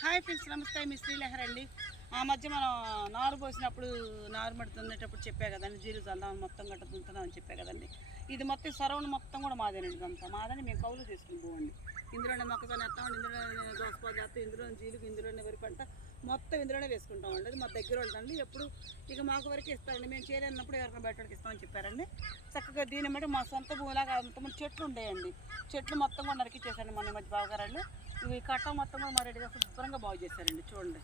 Hi friends, నమస్తే. మీ శ్రీలహర్ అండి. ఆ మధ్య మనం నారు పోసినప్పుడు నారు మడి దున్నేటప్పుడు చెప్పా కదండి, జీలు చల్దాం మొత్తం గట్ట దున్నుతున్నాం అని చెప్పా కదండి. ఇది మొత్తం సరౌండ్ మొత్తం కూడా మాదేనండి. ఇదంతా మాదని మేము కౌలు తీసుకుని పోవండి. ఇందులోనే మొక్కజొన్న వేస్తామండి, ఇందులోనే దోసపాలు వేస్తాం, ఇందులోనే జీలుగు, ఇందులోనే వరి పంట మొత్తం ఇందులోనే వేసుకుంటామండి. అది మా దగ్గర వాళ్ళండి. ఎప్పుడు ఇక మాకు వరకు ఇస్తారండి. మేము చేయలేనప్పుడు ఎవరికైనా బయటకి ఇస్తామని చెప్పారండి. చక్కగా దీని బట్టి మా సొంత భూమిలాగా అంతమంది చెట్లు ఉండేయండి. చెట్లు మొత్తం కూడా నరికిచ్చేసారండి మొన్న మధ్య బావగారండి. ఇవి కట్ట మొత్తం కూడా మా రెడ్డిగా శుభ్రంగా బాగు చేశారండి. చూడండి,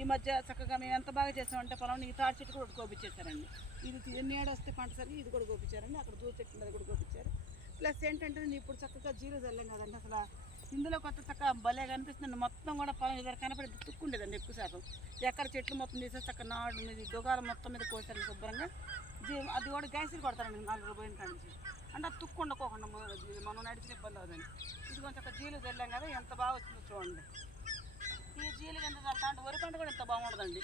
ఈ మధ్య చక్కగా మేము ఎంత బాగా చేసామంటే పొలం ఈ తాడి చెట్టు కూడా గోపించేశారండి. ఇది ఎన్ని ఏడు వస్తే పంట సరికి ఇది కూడా గోపించారండి. అక్కడ దూర చెట్టు అది కూడా గోపించారు. ప్లస్ ఏంటంటే ఇప్పుడు చక్కగా జీరో చల్లాం కదండి. అసలు ఇందులో కొత్త చక్కగా భలే కనిపిస్తుంది. మొత్తం కూడా పొలం ఎదురు కనపడి తుక్కుండేదండి ఎక్కువ శాతం. ఎక్కడ చెట్లు మొత్తం తీసేసి చక్కగా నాడు మీద దొగాల మొత్తం మీద కోసారండి శుభ్రంగా. అది కూడా గ్యాసులు కొడతారండి 4 రూపాయల కాడ నుంచి. అంటే అది తుక్కు ఉండకోకుండా మనం నడిచిన ఇబ్బంది అవుతుంది. ఇది కొంచెం చక్కగా జీలు చల్లాం కదా, ఎంత బాగా వచ్చిందో చూడండి. ఈ జీలుగా ఎంత చల్లుతా అంటే వరి పంట కూడా ఎంత బాగుండదండి.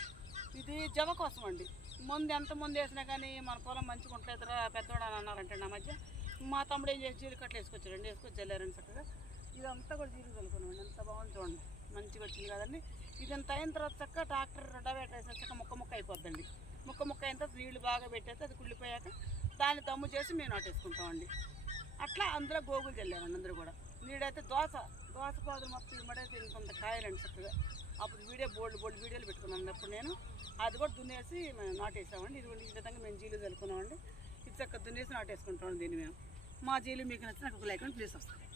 ఇది జమ కోసం అండి. ముందు ఎంత ముందు వేసినా కానీ మన పొలం మంచిగా ఉంటలేదురా పెద్దవాడు అని అన్నారంటే నా మధ్య. మా తమ్ముడు ఏం చేసి జీలు కట్టలు వేసుకొచ్చారండి, వేసుకొచ్చి చల్లారండి చక్కగా. ఇదంతా కూడా జీలు చల్లుకున్నామండి. ఎంత బాగుంది చూడండి, మంచిగా వచ్చింది కదండి. ఇదంతా అయిన తర్వాత చక్కగా ట్రాక్టర్ డవేట్ వేసే చక్క ముక్క అయిపోద్దండి. ముక్క అయిన తర్వాత నీళ్లు బాగా పెట్టేస్తే అది కుళ్ళిపోయాక దాన్ని దమ్ము చేసి మేము నాటేసుకుంటామండి. అట్లా అందులో గోగులు చల్లామండి. అందరూ కూడా నీడైతే దోస పాదులు మొత్తం ఇమ్మడైతే ఇంత కాయలండి చక్కగా. అప్పుడు బోల్డ్ వీడియోలు పెట్టుకున్నాను అప్పుడు నేను. అది కూడా దున్నేసి మేము నాటేసామండి. ఇది ఈ విధంగా మేము జీలు చల్లుకున్నామండి. ఇది చక్కగా దున్నేసి నాటేసుకుంటామండి దీన్ని మేము. మా జీలు మీకు నచ్చిన ఒక లైక్ ప్లీజ్ వస్తుంది.